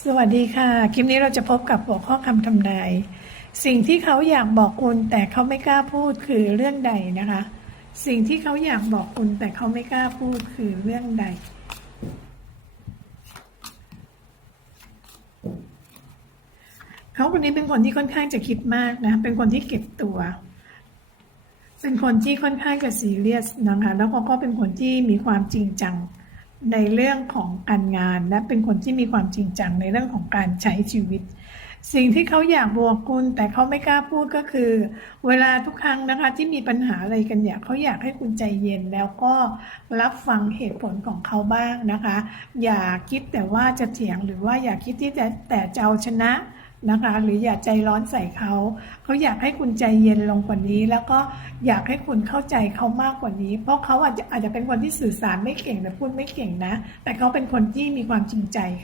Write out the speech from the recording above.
สวัสดีค่ะ คลิปนี้เราจะพบกับหัวข้อคำทำนาย สิ่งที่เขาอยากบอกคุณแต่เขาไม่กล้าพูดคือเรื่องใดนะคะ สิ่งที่เขาอยากบอกคุณแต่เขาไม่กล้าพูดคือเรื่องใด เขาคนนี้เป็นคนที่ค่อนข้างจะคิดมากนะ เป็นคนที่เก็บตัว เป็นคนที่ค่อนข้างจะซีเรียสนะคะ แล้วเขาก็เป็นคนที่มีความจริงจัง ในเรื่องของการงานและเป็นคนที่มีความจริงจังในเรื่องของการใช้ชีวิต สิ่งที่เขาอยากบอกคุณ แต่เขาไม่กล้าพูดก็คือ เวลาทุกครั้งนะคะที่มีปัญหาอะไรกันเนี่ยเขาอยากให้คุณใจเย็นแล้วก็รับฟังเหตุผลของเขาบ้างนะคะ อย่าคิดแต่ว่าจะเถียงหรือว่าอย่าคิดที่จะแต่จะเอาชนะ นะคะ หรืออย่าใจร้อนใส่เขา เขาอยากให้คุณใจเย็นลงกว่านี้ แล้วก็อยากให้คุณเข้าใจเขามากกว่านี้ เพราะเขาอาจจะอาจจะเป็นคนที่สื่อสารไม่เก่งแต่พูดไม่เก่งนะ แต่เขาเป็นคนที่มีความจริงใจค่ะ